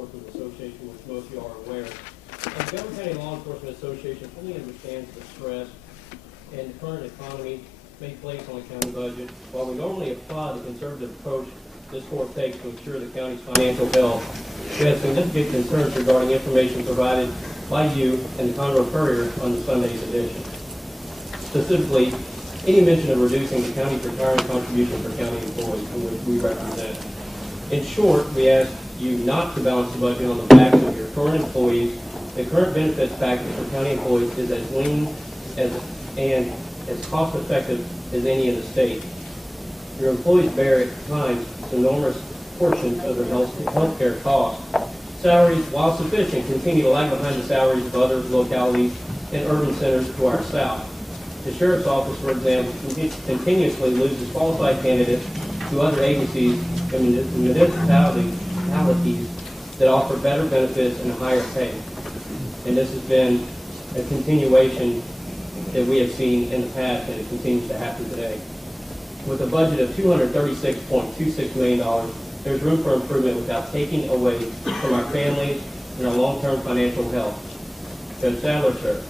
Enforcement Association, which most of you are aware. The Montgomery County Law Enforcement Association fully understands the stress and the current economy may place on the county budget. While we normally apply the conservative approach this court takes to ensure the county's financial health, we have significant concerns regarding information provided by you and the Conroe Courier on the Sunday's edition. Specifically, any mention of reducing the county's retirement contribution for county employees, which we represent. In short, we ask you not to balance the budget on the backs of your current employees. The current benefits package for county employees is as lean and as cost effective as any in the state. Your employees bear at times enormous portions of their health care costs. Salaries, while sufficient, continue to lag behind the salaries of other localities and urban centers to our south. The Sheriff's Office, for example, continuously loses qualified candidates to other agencies and municipalities that offer better benefits and higher pay. And this has been a continuation that we have seen in the past, and it continues to happen today. With a budget of $236.26 million, there's room for improvement without taking away from our families and our long-term financial health. Judge Sadler, sir,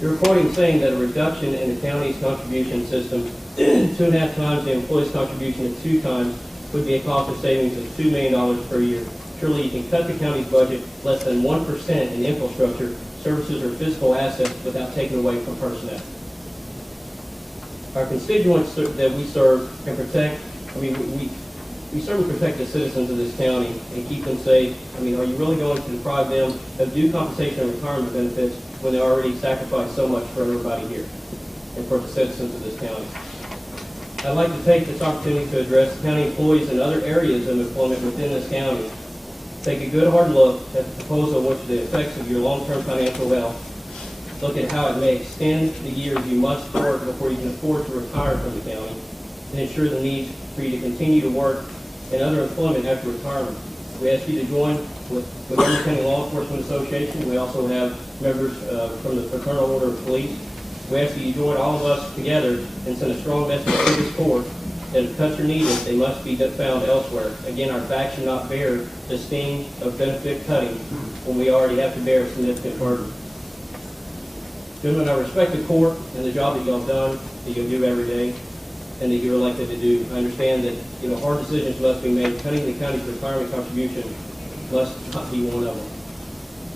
you're quoting saying that a reduction in the county's contribution system, 2.5 times the employee's contribution at 2 times, would be a cost of savings of $2 million per year. Surely you can cut the county's budget less than 1% in infrastructure, services, or physical assets without taking away from personnel. Our constituents that we serve and protect, we serve and protect the citizens of this county and keep them safe. Are you really going to deprive them of due compensation and retirement benefits when they already sacrificed so much for everybody here and for the citizens of this county? I'd like to take this opportunity to address the county employees in other areas of employment within this county. Take a good hard look at the proposal which the effects of your long-term financial health. Look at how it may extend the years you must work before you can afford to retire from the county, and ensure the need for you to continue to work in other employment after retirement. We ask you to join with the Montgomery County Law Enforcement Association. We also have members from the Fraternal Order of Police. We ask that you join all of us together and send a strong message to this court that if cuts are needed, they must be found elsewhere. Again, our back should not bear the sting of benefit cutting when we already have to bear a significant burden. Gentlemen, I respect the court and the job that y'all have done, that you'll do every day, and that you're elected to do. I understand that hard decisions must be made. Cutting the county's retirement contribution must not be one of them.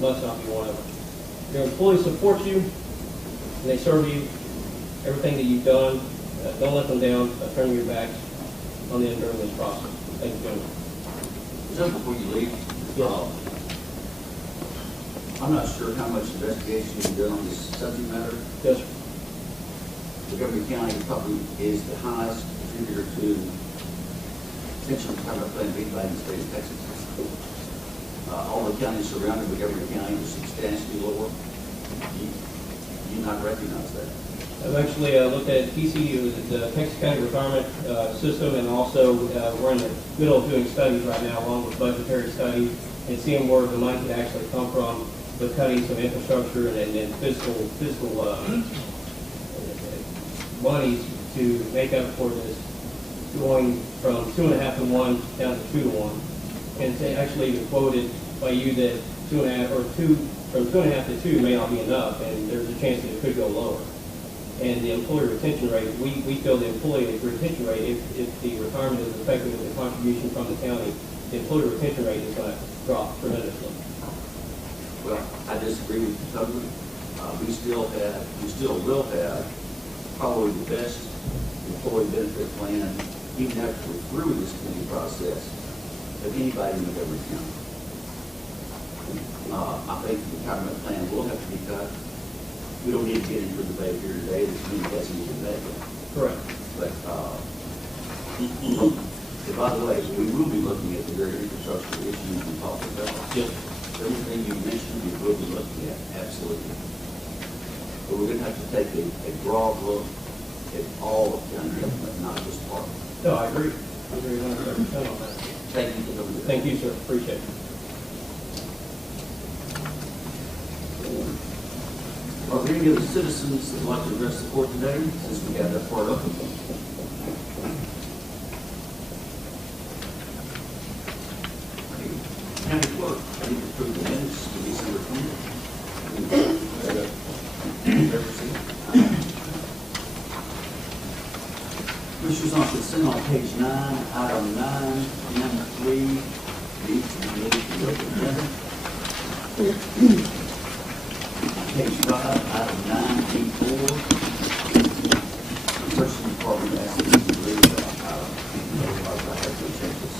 Must not be one of them. Your employees support you, and they serve you. Everything that you've done, don't let them down by turning your backs on them during this process. Thank you, gentlemen. Just before you leave, yes. I'm not sure how much investigation you've done on this subject matter. Yes, sir. Montgomery County probably is the highest contributor to pension retirement plan of anybody in the state of Texas. All the counties surrounding Montgomery County are substantially lower. You not recognize that? I've actually looked at TCU, the Texas County Retirement System, and also we're in the middle of doing studies right now, along with budgetary studies, and seeing where the money could actually come from with cutting some infrastructure and physical monies to make up for this, going from 2.5 to 1 down to 2 to 1. And it's actually even quoted by you that 2.5 or 2 from 2.5 to 2 may not be enough, and there's a chance that it could go lower. And the employee retention rate, we feel the employee retention rate, if the retirement is affected with the contribution from the county, the employee retention rate is going to drop tremendously. Well, I disagree with you totally. We still will have probably the best employee benefit plan, even after we're through this planning process, of anybody in Montgomery County. I think the retirement plan will have to be cut. We don't need to get into a debate here today. There's many places we can make it. Correct. But by the way, we will be looking at the very infrastructure issues we talked about. Yes. Everything you mentioned, we will be looking at, absolutely. But we're going to have to take a broad look at all of county government, not just part. No, I agree. I agree 100% on that. Thank you for coming. Thank you, sir. Appreciate it. Are there any other citizens that would like to address the court today, since we got that part open? County Commissioners, on consent on page 9, item 9, number 3, needs to be moved to the agenda. Page 5, item 9, D4. Person department asking to remove I have to check this.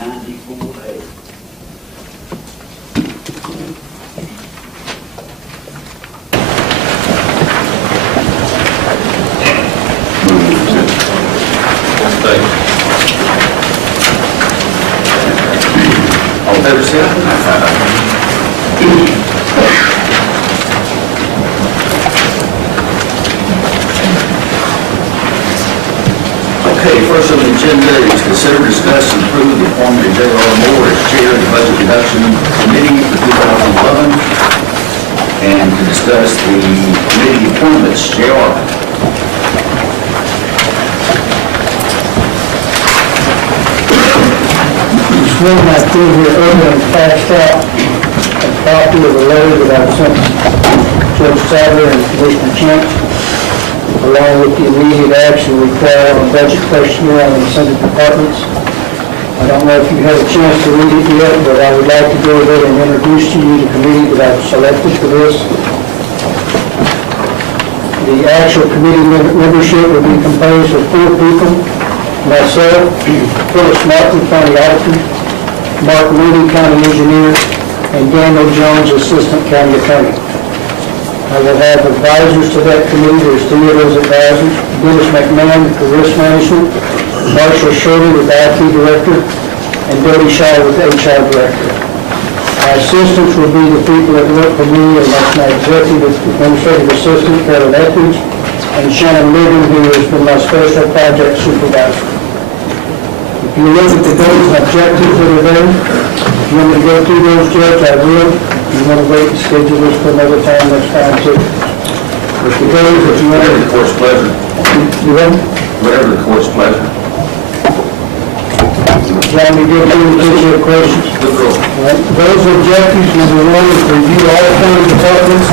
94A. All in favor, say aye. Okay, first on the agenda is consider, discuss, and approve the appointment of J.R. Moore as chair of the Budget Reduction Committee for 2011, and to discuss the committee appointments. J.R. This morning I feel here early and passed out a copy of the letter that I sent Judge Sadler and Commissioner Chance, along with the immediate action required on budget questionnaire on the Senate departments. I don't know if you had a chance to read it yet, but I would like to go ahead and introduce to you the committee that I've selected for this. The actual committee membership will be composed of 4 people: myself, Phyllis Martin, County Auditor, Mark Mooney, County Engineer, and Daniel Jones, Assistant County Attorney. I will have advisors to that committee. There's 3 of those advisors: Dennis McMahon for Risk Management, Marshall Shirley with IT Director, and Debbie Shaw with HR Director. My assistants will be the people that work for me, and that's my Executive Administrative Assistant, Carol Etheridge, and Shannon Ligon, who has been my Special Project Supervisor. If you look at the goals and objectives that are there, if you want me to go through those, Judge, I will. If you want to wait and schedule this for another time, that's fine too. If the goals, if you want Whatever to... the court's pleasure. You want? Whatever the court's pleasure. Want me to go through and answer your questions? Good girl. All right. Those objectives, number 1, is to review all county departments,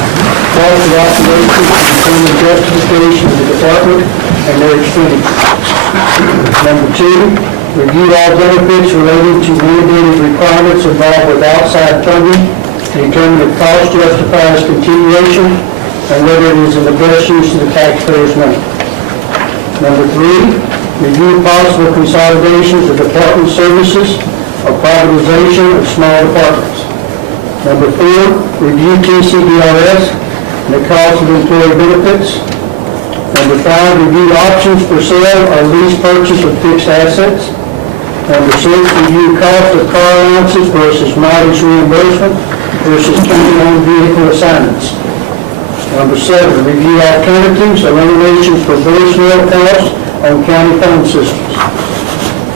cost of operations, and determine justification of the department and their expenditures. Number 2, review all benefits relating to mandated requirements involved with outside funding to determine if cost justifies continuation and whether it is in the best use of the taxpayers' money. Number 3, review possible consolidations of department services or privatization of small departments. Number 4, review TCDRS and the cost of employee benefits. Number 5, review options for sale or lease purchase of fixed assets. Number 6, review cost of car allowances versus mileage reimbursement versus county-owned vehicle assignments. Number 7, review alternatives, eliminations for voicemail costs on county phone systems.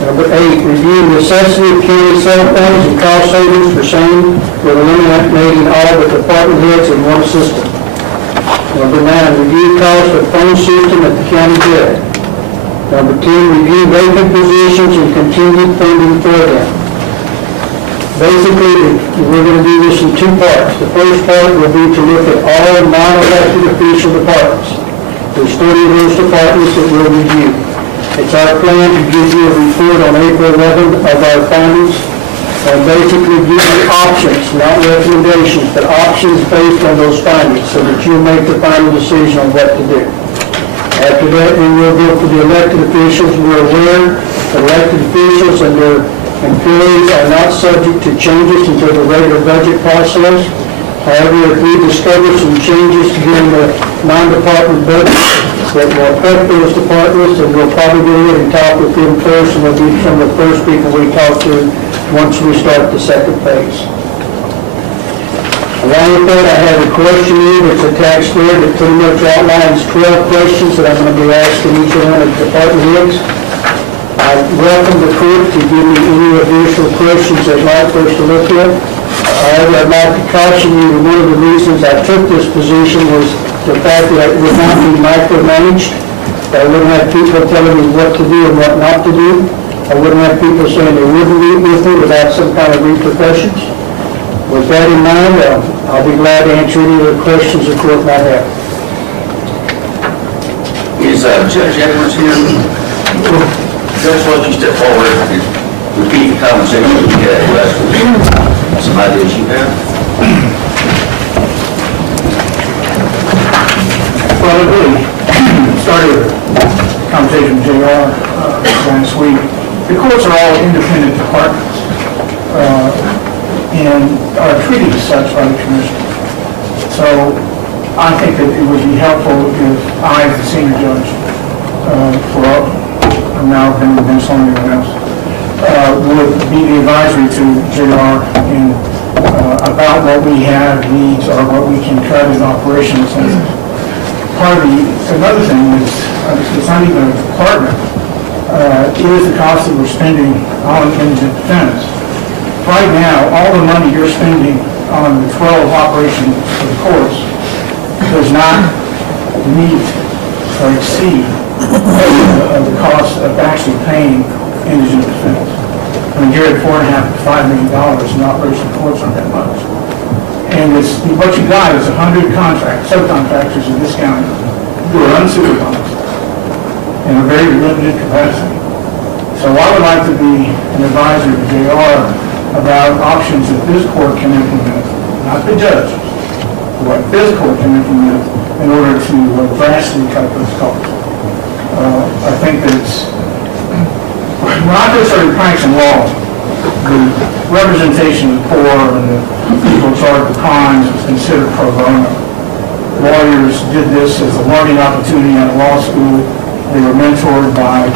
Number 8, review necessity of county cell phones and cost savings for same with eliminating all the department heads in one system. Number 9, review cost of phone system at the county jail. Number 10, review vacant positions and continued funding for them. Basically, we're going to do this in 2 parts. The first part will be to look at all non-elected official departments. There's 30 of those departments that we'll review. It's our plan to give you a report on April 11th of our findings and basically give you options, not recommendations, but options based on those findings so that you'll make the final decision on what to do. After that, we will go for the elected officials. We're aware that elected officials and their employees are not subject to changes until the regular budget process. However, if we discover some changes during the non-department budget that will affect those departments, then we'll probably go in and talk with them first, and they'll be some of the first people we talk to once we start the second phase. Along with that, I have a questionnaire that's attached there that pretty much outlines 12 questions that I'm going to be asking each one of the department heads. I welcome the court to give me any additional questions they'd like for us to look at. However, I'd like to caution you that one of the reasons I took this position was the fact that it would not be micromanaged. I wouldn't have people telling me what to do and what not to do. I wouldn't have people saying they wouldn't meet with me without some kind of repercussions. With that in mind, I'll be glad to answer any of the questions the court might have. Is Judge Edwards here? Judge, why don't you step forward and repeat the conversation that we had last week? Some ideas you have? Well, it really started with a conversation with JR last week. The courts are all independent departments and are treated as such by the commission. So I think that it would be helpful if I, as the senior judge, I'm now going to bench on anyone else, would be the advisory to JR in about what we have needs or what we can cut in operational sense. Another thing is, it's not even a department, is the cost that we're spending on indigent defense. Right now, all the money you're spending on the 12 operations of the courts does not meet or exceed the cost of actually paying indigent defense. I mean, you're at $4.5 to $5 million in operation courts aren't that much. And what you got is 100 subcontractors in this county who are unsupervised in a very limited capacity. So I would like to be an advisor to JR about options that this court can implement, not the judge, but what this court can implement in order to drastically cut those costs. I think that it's not necessarily practicing law. The representation of the poor and the people charged with crimes is considered pro bono. Lawyers did this as a learning opportunity at a law school. They were mentored by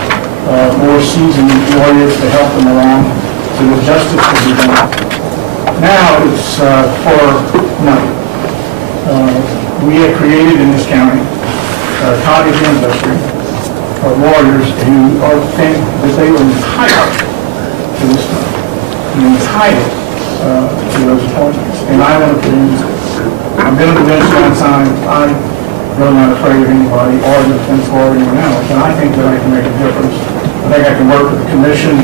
more seasoned lawyers to help them along so that justice could be done. Now it's for money. We have created in this county a cottage industry of lawyers who think that they were entitled to this money, entitled to those appointments. And I want to put in, I've been on the bench a long time. I'm really not afraid of anybody or the defense law or anyone else. And I think that I can make a difference. I think I can work with the commission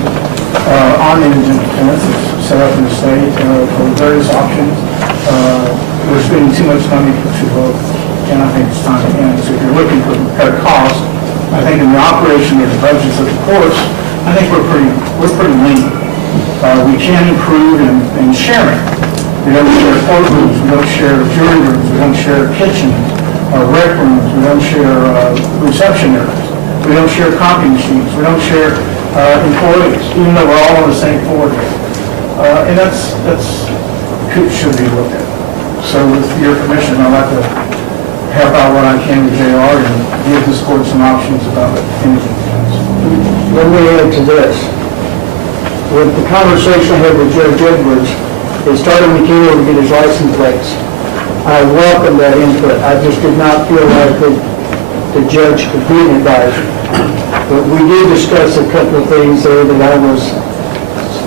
on indigent defense set up in the state for various options. We're spending too much money to vote, and I think it's time to end. So if you're looking for cut costs, I think in the operation of the budgets of the courts, I think we're pretty lean. We can improve in sharing. We don't share courtrooms, we don't share jury rooms, we don't share kitchens, rec rooms, we don't share reception areas, we don't share copy machines, we don't share employees, even though we're all on the same floor here. And that's should be looked at. So with your permission, I'd like to help out what I can with JR and give this court some options about indigent defense. Let me add to this. With the conversation I had with Judge Edwards, it started when he came over to get his license plates. I welcome that input. I just did not feel like the judge could be an advisor. But we did discuss a couple of things there that I was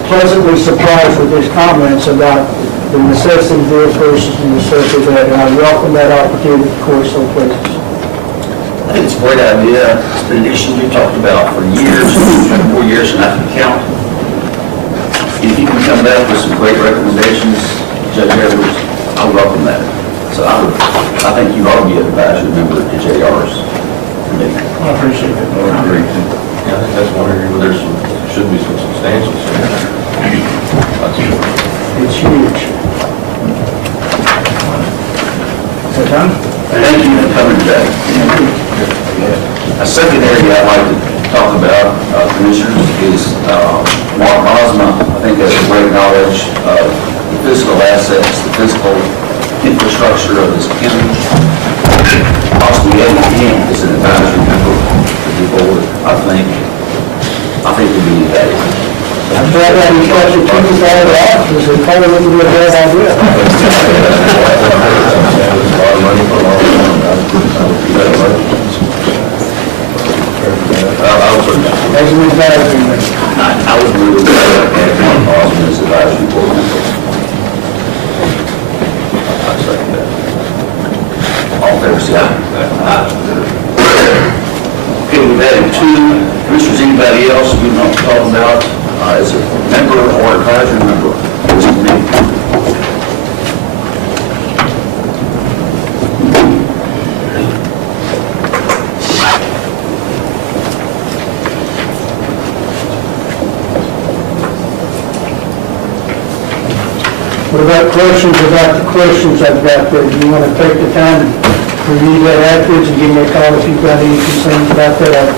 pleasantly surprised with his comments about the necessity of this versus the necessity of that, and I welcome that opportunity to court so places. I think it's a great idea. It's been an issue we've talked about for years, 4 years, and I can count. If you can come back with some great recommendations, Judge Edwards, I welcome that. So I think you ought to be an advisory member to JR's committee. I appreciate it. I agree. Yeah, I think that's one area where should be some substantial. It's huge. Is that done? Thank you for coming today. A second area I'd like to talk about, commissioners, is Mark Bosma, I think has a great knowledge of the physical assets, the physical infrastructure of this county. Possibly adding him as an advisory member to the board, I think would be valuable. I'm glad that you got your keys out of the office, it probably wouldn't be a bad idea. As an advisory member. I was really glad to have Mark Bosma as advisory board member. I second that. All in favor, say aye. Commissioners, anybody else who would want to talk about as a member or advisory member of this committee? What about questions about the questions I've got there? Do you want to take the time to review that afterwards and give me a call if you've got any concerns about that?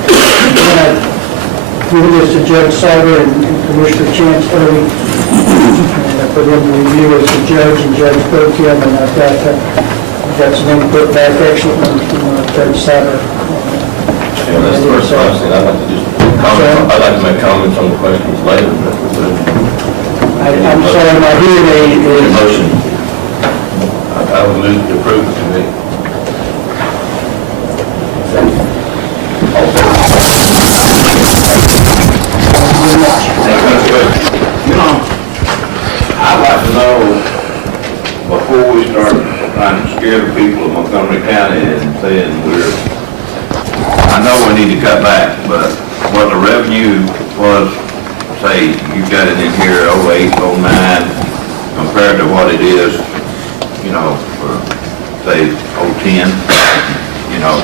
I've given this to Judge Sauber and Commissioner Chance early, and for them to review as the judge and Judge Pro Tem, and I've got some input back, excellent ones from Judge Sauber. Yeah, that's the first question. I'd like to just comment, I'd like to make comments on the questions later, but I'm sorry, my hearing aid is... motion. I will move to approve the committee. I'd like to know, before we start trying to scare the people of Montgomery County and saying I know we need to cut back, but what the revenue was, say, you've got it in here, 08, 09, compared to what it is, you know, for, say, 010, you know.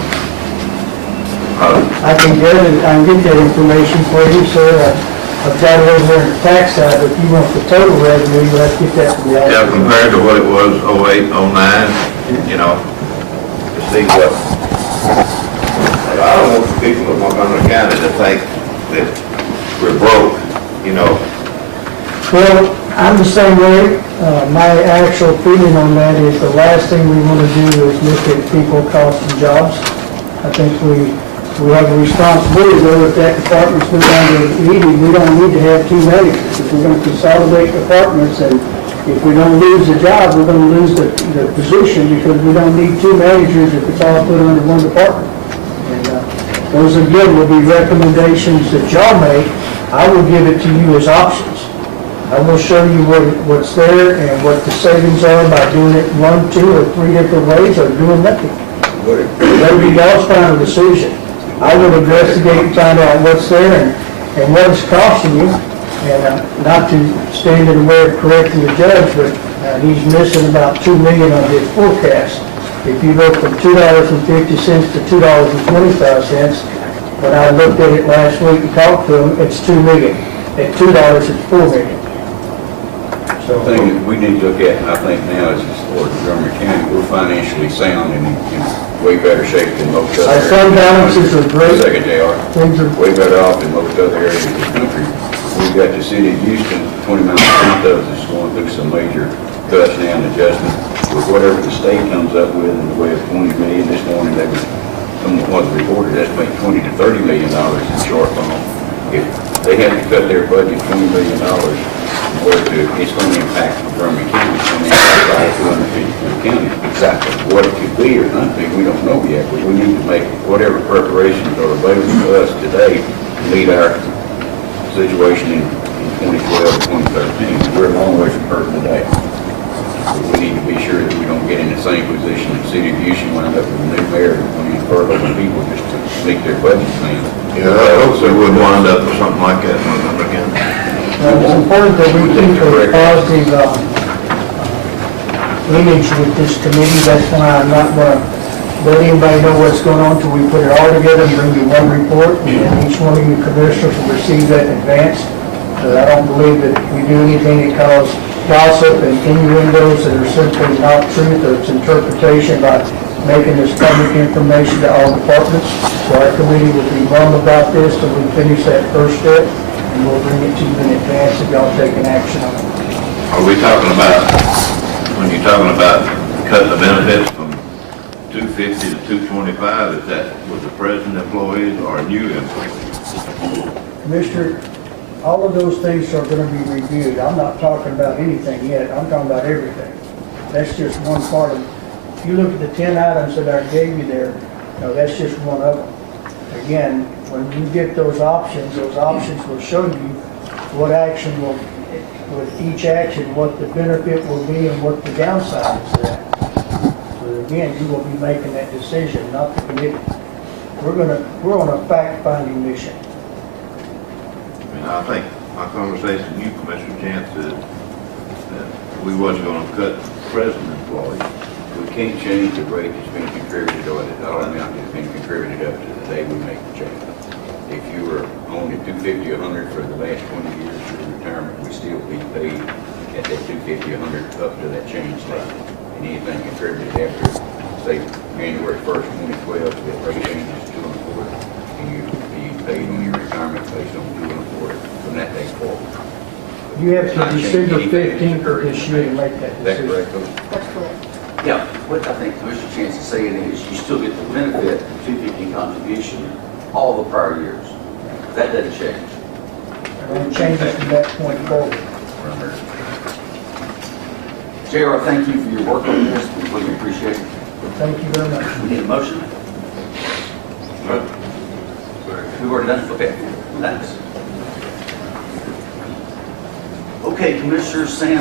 I can get that information for you, sir. I've got it over there in the tax side, but if you want the total revenue, you'll have to get that from the Yeah, compared to what it was 08, 09, you know, to see what, I don't want the people of Montgomery County to think that we're broke, you know. Well, I'm the same way. My actual feeling on that is the last thing we want to do is look at people costing jobs. I think we have a responsibility, though, if that department's moved on to ED, we don't need to have two managers. If we're going to consolidate departments, and if we don't lose the job, we're going to lose the position, because we don't need two managers if it's all put under one department. And those, again, will be recommendations that y'all make. I will give it to you as options. I will show you what's there and what the savings are by doing it 1, 2, or 3 different ways, or doing nothing. That'll be y'all's final decision. I will investigate and find out what's there and what it's costing you, and not to stand in the way of correcting the judge, but he's missing about $2 million on his forecast. If you go from $2.50 to $2.25, when I looked at it last week and talked to him, it's $2 million. At $2, it's $4 million. So the thing that we need to look at, I think now, is for Montgomery County, we're financially sound and in way better shape than most other Our areas. fund balances are great. Second, they are. Things are Way better off than most other areas of the country. We've got the city of Houston, 20 miles south of us, is going through some major cuts now and adjustments. With whatever the state comes up with in the way of 20 million, this morning they was, someone was reported, that's make $20 to $30 million in shortfall. If they had to cut their budget $20 million, in order to, it's going to impact Montgomery County, it's going to impact all 254 counties. Exactly. What it could be or not be, we don't know yet, but we need to make whatever preparations are available to us today to meet our situation in 2012 and 2013. We're a long way from hurting today. But we need to be sure that we don't get in the same position that the city of Houston wound up with a new mayor that's going to furlough people just to meet their budget plans. Yeah, I hope they would wind up with something like that again. It's important that we keep a positive image with this committee. That's why I'm not going to let anybody know what's going on until we put it all together and bring you one report, and then each one of you commissioners will receive that in advance. I don't believe that we do anything that cause gossip and innuendos that are simply not truth, or it's interpretation by making this public information to all departments. So our committee will be mum about this till we finish that first step, and we'll bring it to you in advance if y'all take an action on it. Are we talking about, when you're talking about cutting the benefits from 250 to 225, is that with the present employees or new employees? Commissioner, all of those things are going to be reviewed. I'm not talking about anything yet. I'm talking about everything. That's just one part of it. If you look at the 10 items that I gave you there, that's just one of them. Again, when you get those options will show you what action will, with each action, what the benefit will be and what the downside is to that. So again, you will be making that decision, not the committee. we're on a fact-finding mission. I mean, I think my conversation with you, Commissioner Chance, is that we wasn't gonna cut present employees. We can't change the rate that's been contributed or the dollar amount that's been contributed up to the day we make the change. If you were only 250, 100 for the last 20 years of your retirement, we still be paid at that 250, 100 up to that change date. And anything contributed after, say, January 1st, 2012, that rate change is 2 1/4, and you be paid on your retirement based on 2 1/4 from that day forward. You have Not to change December anything that's 15th of occurred this in year the to make that Is that decision. correct, Coach? That's correct. Yeah, what I think Commissioner Chance is saying is you still get the benefit of 250 contribution all the prior years. That doesn't change. And it changes from that point forward. JR, thank you for your work on this. We really appreciate it. Thank you very much. We need a motion? We've already done it. Okay, thanks. Okay, Commissioner Sam.